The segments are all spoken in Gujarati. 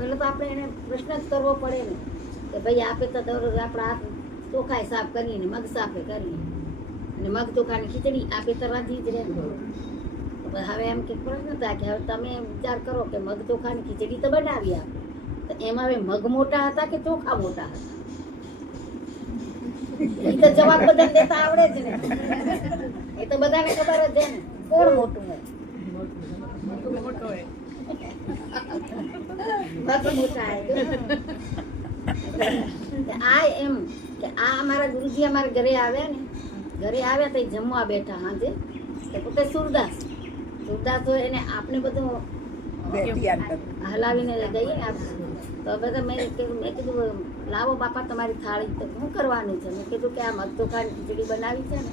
એટલે તો આપણે એને પ્રશ્ન જ કરવો પડે ને કે ભાઈ આપે તો દરરોજ આપણા હાથ ચોખાઈ સાફ કરીને મગ સાફે કરીએ અને મગ ચોખાની ખીચડી આપે તો રાંધી જ રહે. હવે એમ કે પ્રશ્ન થાય કે હવે તમે વિચાર કરો કે મગ ચોખાની ખીચડી તો બનાવી આપે, તો એમાં હવે મગ મોટા હતા કે ચોખા મોટા હતા? એ તો જવાબ બધાને દેતા આવડે જ ને, એ તો બધાને ખબર જ છે ને કોણ મોટું હોય. મગ મોટા આ એમ કે આ અમારા ગુરુજી અમારા ઘરે આવ્યા ને, ઘરે આવ્યા તો જમવા બેઠા હાજે. પોતે સુરદાસ હોય એને આપણે બધું હલાવીને દઈએ ને. તો બધા મેં કીધું લાવો બાપા તમારી થાળી. તો શું કરવાનું છે? મેં કીધું કે આ મગ ચોખાની ખીચડી બનાવી છે ને,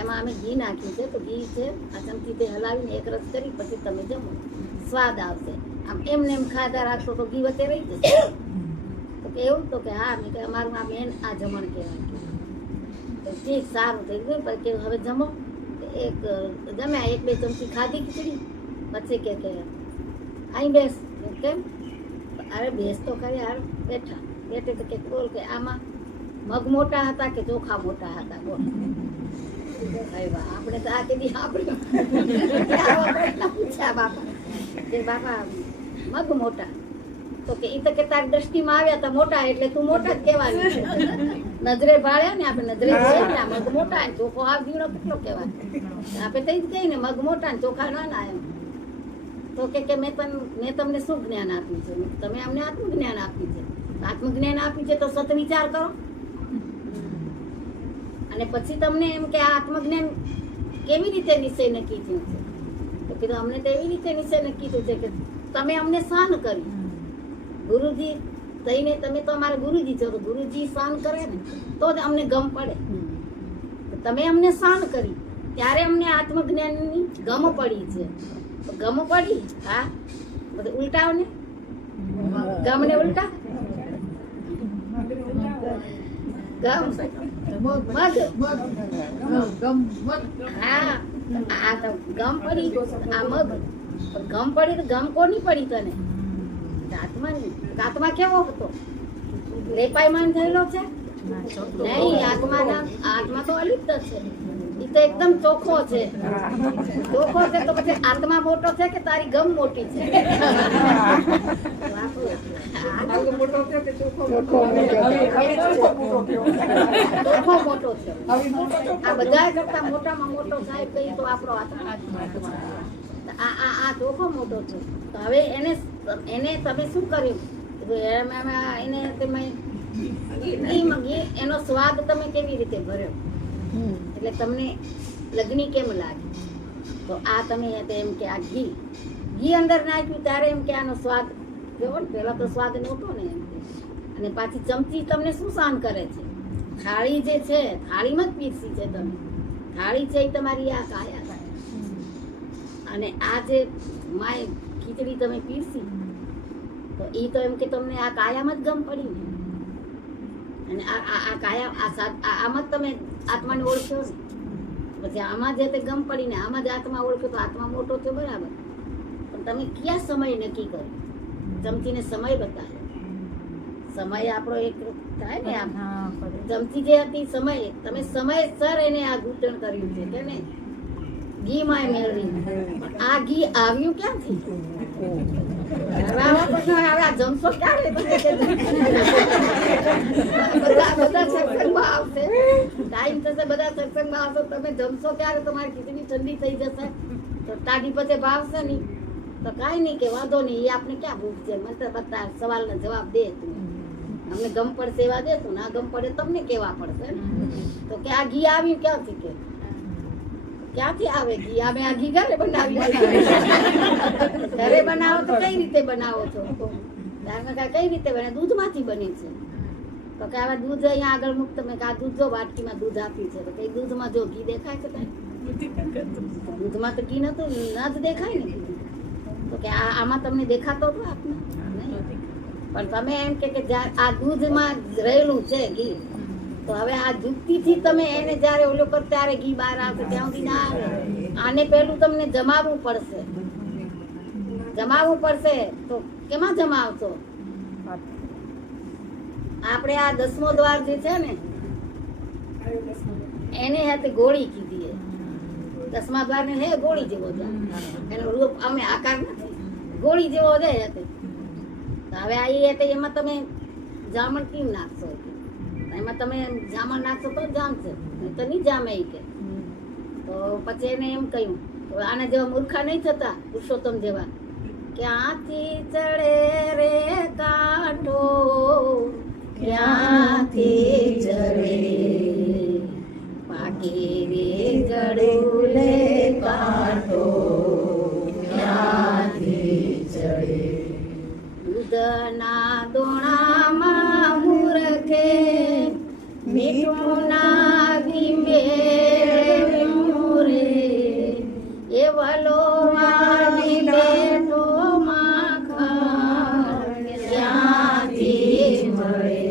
એમાં અમે ઘી નાખ્યું છે, તો ઘી છે આ ચમચીથી હલાવીને એક રસ કરી પછી તમે જમો, સ્વાદ આવશે. આમ એમને એમ ખાધા રાખશો તો ઘી વચ્ચે રહી જશે. તો કે એવું? તો કે હા. મેં કે અમારું આ બેન આ જમણ કહેવાય. તો ઠીક સારું થઈ ગયું. પછી હવે જમો. એક જમ્યા, 1-2 ચમચી ખાધી ખીચડી. પછી કે અહીં બેસ. કેમ? અરે બેસ તો ખરી. યાર બેઠા બેઠે તો કે બોલ કે આમાં મગ મોટા હતા કે ચોખા મોટા હતા? બોલ. આપણે તો આ કીધી આપણે પૂછ્યા બાપા કે બાપા મગ મોટા. તો કે એ તો કે તારી દ્રષ્ટિમાં આવ્યા તો મોટા એટલે તું મોટા જ કહેવાની છે. નજરે ભાળ્યા ને આપણે, નજરે જોયા મગ મોટા ને ચોખો આ ઝીણો કેટલો કહેવાય. આપણે તો જ કહીએ ને મગ મોટા ને ચોખા નાના એમ. તો કે મેં તમને શું જ્ઞાન આપ્યું છે? તમે અમને આત્મજ્ઞાન આપ્યું છે. આત્મજ્ઞાન આપ્યું છે તો સત વિચાર કરો. અને પછી તમને એમ કે આ આત્મજ્ઞાન કેવી રીતે નિશ્ચય નક્કી થયું છે? તો કીધું અમને તો એવી રીતે નિશ્ચય નક્કી થયું છે કે તમે અમને શાન કરી. ગુરુજી થઈને તમે તો અમારા ગુરુજી છો, તો ગુરુજી શાન કરે ને તો જ અમને ગમ પડે. તમે અમને શાન કરી ત્યારે અમને આત્મજ્ઞાનની ગમ પડી છે. તો ગમ પડી. હા બધું ઉલટાવ ને, ગમ ને ઉલટા. ગમ હા આ તો ગમ પડી. આ મગ ગમ પડી તો ગમ કોની પડી તને? આત્માની. આત્મા કેવો હતો? લેપાયમાન થયેલો છે? નહીં, આત્મા તો અલિપ્ત છે. એ તો એકદમ ચોખ્ખો છે. ચોખ્ખો છે તો પછી આત્મા મોટો છે કે તારી ગમ મોટી છે? ચોખ્ખો મોટો છે. આ બધા કરતા મોટામાં મોટો સાહેબ કહીએ તો આપણો આત્મા. આ ચોખ્ખો મોટો છે. તો હવે એને તમે શું કર્યું? એને તમે એનો સ્વાદ તમે કેવી રીતે ભર્યો? એટલે તમને લગ્ની કેમ લાગે? તો આ તમે એમ કે આ ઘી અંદર નાખ્યું ત્યારે એમ કે આનો સ્વાદ કેવો ને? પેલા તો સ્વાદ નહોતો ને એમ. અને પાછી ચમચી તમને શું શાન કરે છે? થાળી જે છે થાળીમાં જ પીરસી છે તમે. થાળી છે એ તમારી આ કાયા. અને આ જે માય ખીચડી તમે પીરસી તો એ તો એમ કે તમને આ કાયામાં જ ગમ પડી ને. અને આ કાયા આમાં જ તમે આત્માને ઓળખ્યો ને. પછી આમાં જે તે ગમ પડી ને આમાં જ આત્મા ઓળખ્યો તો આત્મા મોટો છે બરાબર. પણ તમે કયા સમય નક્કી કર્યો? ચમચીને સમય બતાવ્યો. સમય આપણો એક થાય ને. આમ ચમચી જે હતી સમય, તમે સમયસર એને આ ઘૂંટણ કર્યું છે કે ને ઘી માં મેળવી. આ ઘી આવ્યું ક્યાંથી? જમશો ક્યારે? બધા સત્સંગમાં આવશે, ટાઈમ થશે, બધા સત્સંગમાં આવશો. તમે જમશો ક્યારે? તમારી ખીચડી ઠંડી થઈ જશે તો ટાઢી પછી ભાવશે નહીં. તો કાંઈ નહીં કે વાંધો નહીં, એ આપણે ક્યાં ભૂખ છે? મને તો બધા સવાલનો જવાબ દે તું. અમને ગમ પડશે એવા દે તું, ના ગમ પડે તમને કેવા પડશે ને. તો કે આ ઘી આવ્યું ક્યાંથી? કે ક્યાંથી આવે ઘી? અમે આ ઘી ઘરે બનાવી. ઘરે બનાવો તો કઈ રીતે બનાવો છો? કઈ રીતે બને? દૂધમાંથી બને છે. તો કે આવા દૂધ અહીંયા આગળ મુક્ત. મેં આ દૂધ જો વાટકીમાં દૂધ આપ્યું છે. તો કઈ દૂધમાં જો ઘી દેખાય છે? કઈ દૂધમાં તો ઘી નતું, ના જ દેખાય ને. તો કે આમાં તમને દેખાતો હતો આપને? પણ તમે એમ કે આ દૂધમાં રહેલું છે ઘી. તો હવે આ યુક્તિથી તમે એને જ્યારે ઓલો કર ત્યારે ઘી બહાર આવશે, ત્યાં સુધી ના આવે. આને પહેલું તમને જમાવવું પડશે. તો કેમાં જમાવશો? આપણે આ 10મો દ્વાર જે છે ને એને હાથે ગોળી કીધી હે. 10મા દ્વાર ને હે ગોળી જેવો છે, એનો રૂપ અમે આકાર નથી, ગોળી જેવો છે હાથે. તો હવે આ એ એમાં તમે જામણ કેમ નાખશો? એમાં તમે જામણ નાખશો તો જામશે, નહીં તો નહીં જામે કે. તો પછી એને એમ કહ્યું આના જેવા મૂર્ખા નહીં થતા, પુરુષોત્તમ જેવા. ક્યાંથી ચડે રે કાંઠો, ક્યાંથી ચડે પાકે રે જડુલે કાંઠો, ક્યાંથી ચડે દૂધના દોણામાં મૂર્ખે મીઠું નાગી મેળે મોરે, એ વલો વાળી બેઠો માખણ, ક્યાંથી મળે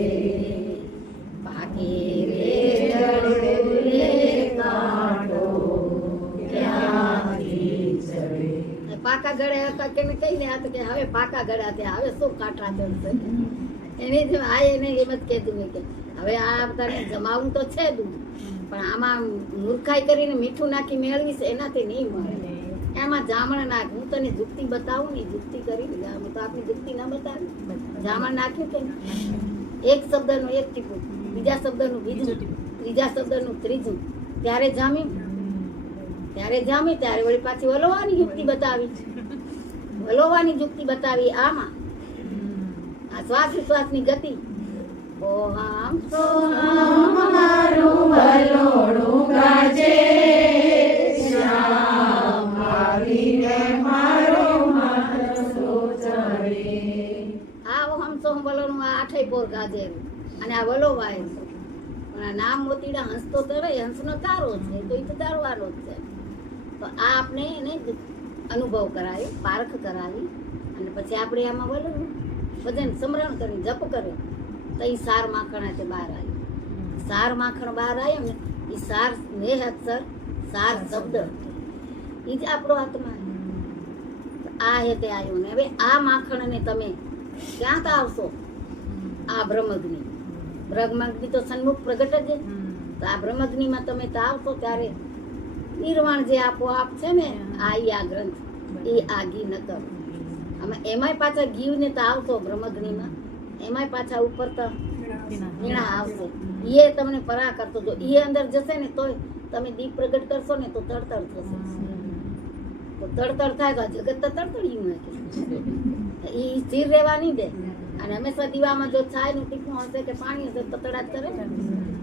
પાકે રે જડુલે કાંઠો, ક્યાંથી ચડે. પાકા ગળે કેને કહીને આ તો કે હવે પાકા ગળા થયા, હવે શું કાંઠા ચડશે. એની જેમ આ એને એમ જ કહેતું મેં કે હવે આ તને જમાવું તો છે દૂધ, પણ આમાં મૂર્ખાઈ કરીને મીઠું નાખી મેળવીશ એનાથી નહીં મળે. એમાં જામણ નાખ, હું તને જુક્તિ બતાવું ને, જુક્તિ કરી તો આપણી જુક્તિ ના બતાવી. જામણ નાખ્યું કે એક શબ્દનું એક ટીપું, બીજા શબ્દનું બીજું, ત્રીજા શબ્દનું ત્રીજું, ત્યારે જામી ત્યારે વળી પાછી વલોવાની યુક્તિ બતાવી. વલોવાની યુક્તિ બતાવી આમાં આ શ્વાસ વિશ્વાસની ગતિ. ઓહામ સોહામ મારું વલોડું ગાજે, શ્યામ આવીને મારો માનસો ચડે. આ ઓહામ સોહમ વલોડું આ આઠેય પોર ગાજે અને આ વલોવાય. પણ આ નામ મોતીડા હંસ તો તરે, હંસનો તારો છે તો એ તો તારવાનો જ છે. તો આ આપણે એને અનુભવ કરાવી, પારખ કરાવી, અને પછી આપણે આમાં વલોડું ભજન સમરણ કરી જપ કરે તો એ સાર માખણ છે બહાર આવ્યું. સાર માખણ બહાર આવ્યો ને એ સાર સ્નેહ અક્ષર, સાર શબ્દ એ જ આપણો આત્મા. આ હેતે આવ્યું ને હવે આ માખણને તમે ક્યાં આવશો? આ બ્રહ્મગ્નિ. બ્રહ્મગ્નિ તો સન્મુખ પ્રગટ જ. તો આ બ્રહ્મગ્નિમાં તમે તો આવશો ત્યારે નિર્વાણ જે આપોઆપ છે ને આ ગ્રંથ એ આ ઘી ન કરો. એમાંય પાછા ઘીને તો આવશો બ્રહ્મગ્નિમાં, એમાંય પાછા ઉપર તો વીણા આવશે. એ તમને પરા કરતો જો એ અંદર જશે ને તોય તમે દીપ પ્રગટ કરશો ને તો તડતડ થશે. તો તડતડ થાય તો જગત તો તડતડ્યું નાખે. એ સ્થિર રહેવા નહીં દે. અને હંમેશા દીવામાં જો છાય નું ટીપું હશે કે પાણી હશે તતડાટ કરે ને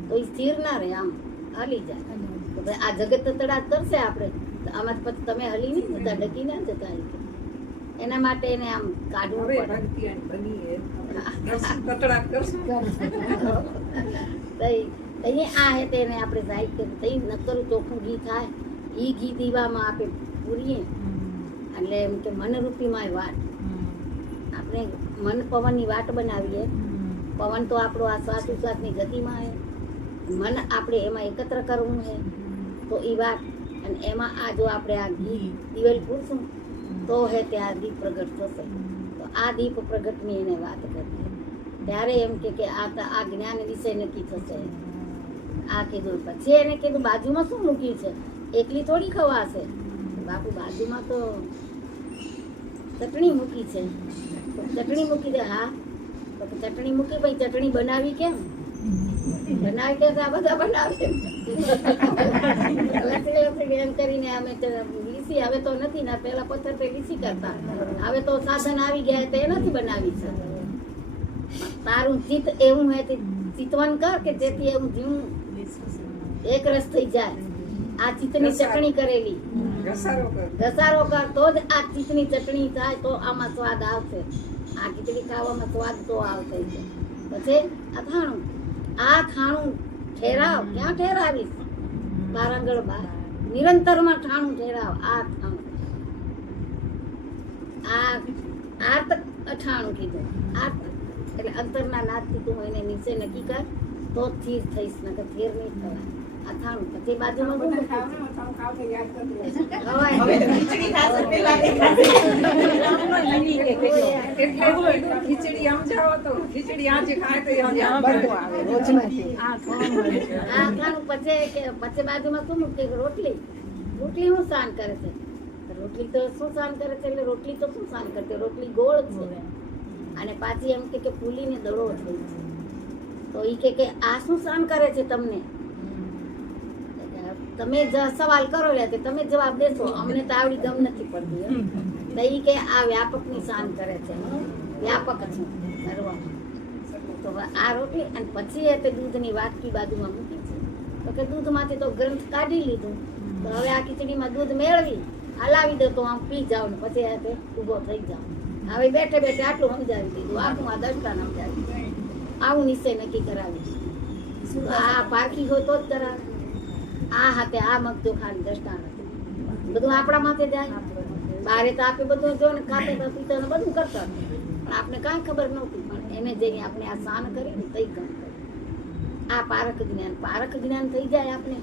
તો એ સ્થિર ના રહે, આમ હાલી જાય. તો આ જગત તતડાટ કરશે આપણે તો આમાં પછી તમે હલી નહીં જતા, ડકી ના જતા. એના માટે એને આમ કાઢવું પડે. આ હે તેને આપણે સાહિત કરી નકરું ચોખ્ખું ઘી થાય. એ ઘી દીવામાં આપણે પૂરીએ એટલે એમ કે મનરૂપીમાં વાટ આપણે મન પવનની વાટ બનાવીએ. પવન તો આપણો આ શ્વાસ ઉશ્વાસની ગતિમાં હે, મન આપણે એમાં એકત્ર કરવું છે તો એ વાત. અને એમાં આ જો આપણે આ ઘી દિવેલ પૂરશું તો હે ત્યાં દીપ પ્રગટ થશે. તો આ દીપ પ્રગટની એને વાત કરતી ત્યારે એમ કે આ જ્ઞાન વિશે નક્કી થશે. આ કીધું પછી એને કીધું બાજુમાં શું મૂક્યું છે, એકલી થોડી ખવાશે બાપુ, બાજુમાં તો ચટણી મૂકી છે. ચટણી મૂકી દે. હા તો ચટણી મૂકી, ભાઈ ચટણી બનાવી કેમ? બનાવી કે આ બધા બનાવી એમ કરીને અમે લીસી. હવે તો નથી ને, પેલા પથ્થર પે લીસી કરતા, હવે તો સાધન આવી ગયા તો એનાથી બનાવી છે. તારું ચિત્ત એવું હે ચિતવન કર કે જેથી એવું જીવું એક રસ થઈ જાય. આ ચિત્તની ચટણી કરેલી ઘસારો કર તો જ આ ચિત્તની ચટણી થાય, તો આમાં સ્વાદ આવશે. આ ખીચડી ખાવામાં સ્વાદ તો આવશે. પછી આ ખાણું, આ ખાણું ઠેરાવ. ક્યાં ઠેરાવીશ? બારાંગળ બાર નિરંતરમાં ઠાણું ઠેરાવ. આ ખાણું આર્ત અઠાણું કીધું. આર્ત એટલે અંતરના નાદથી તું એને નીચે નક્કી કર તો સ્થિર થઈશ, નકર સ્થિર નહીં થવાય. અથાણું પછી બાજુમાં શું મૂક્યું છે? ખવાય. હવે તો ખીચડી ખાશે પેલા દેખાશે. ખીચડી આમ જાઓ તો ખીચડી આજે ખાય તો આમ બધું આવે રોજમાંથી. આ અથાણું પછી બાજુમાં શું મૂક્યું? રોટલી. રોટલી શું શાન કરે છે? રોટલી તો શું શાન કરે છે? એટલે રોટલી તો શું શાન કરશે? રોટલી ગોળ છે અને પાછી એમ કે ફૂલીને દડો થઈ છે. તો એ કે આ શું શાન કરે છે તમને? તમે સવાલ કરો એટલે તમે જવાબ દેશો, અમને તો આવડી ગમ નથી પડતી એમ. તો એ કે આ વ્યાપકની શાન કરે છે, હું વ્યાપક છું સર્વમાં. તો આ રોટલી અને પછી એ તે દૂધની વાટકી બાજુમાં મૂકી છે. તો કે દૂધમાંથી તો ગ્રંથ કાઢી લીધું, તો હવે આ ખીચડીમાં દૂધ મેળવી હલાવી દો તો આમ પી જાવ ને પછી આ તે ઊભો થઈ જાવ. હવે બેઠે બેઠે આટલું સમજાવી દીધું, આખું આ દર્શન સમજાવી દીધું. આવું નિશ્ચય નક્કી કરાવીશ. આ પારખી હોય તો જ કરાવે. આ હાથે આ મગ ચોખાની દ્રષ્ટાંત હતું. બધું આપણા માથે જાય. બારે તો આપણે બધું જો ને ખાતા પીતા ને બધું કરતા, પણ આપણે કાંઈ ખબર નહોતી. પણ એને જઈને આપણે આ શાન કરી ને તઈ કામ કરી. આ પારખ જ્ઞાન થઈ જાય. આપણે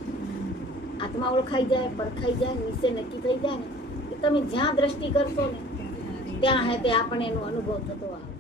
આત્મા ઓળખાઈ જાય, પરખાઈ જાય, નિશ્ચય નક્કી થઈ જાય ને કે તમે જ્યાં દ્રષ્ટિ કરશો ને ત્યાં હે તે આપણે એનો અનુભવ થતો આવે.